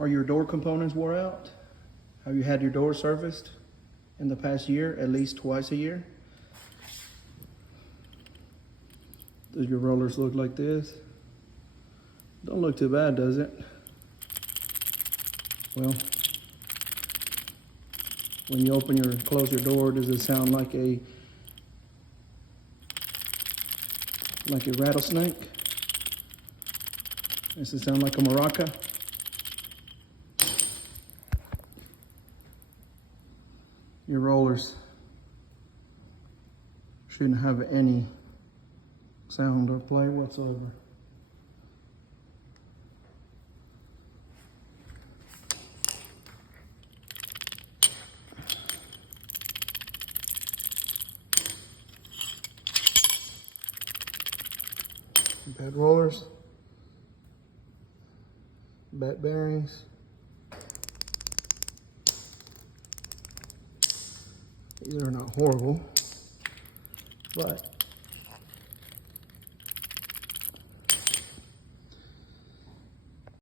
Are your door components wore out? Have you had your door serviced in the past year, at least twice a year? Does your rollers look like this? Don't look too bad, does it? Well, when you open or close your door, does it sound like a rattlesnake? Does it sound like a maraca? Your rollers shouldn't have any sound or play whatsoever. Bad rollers, bad bearings. These are not horrible, but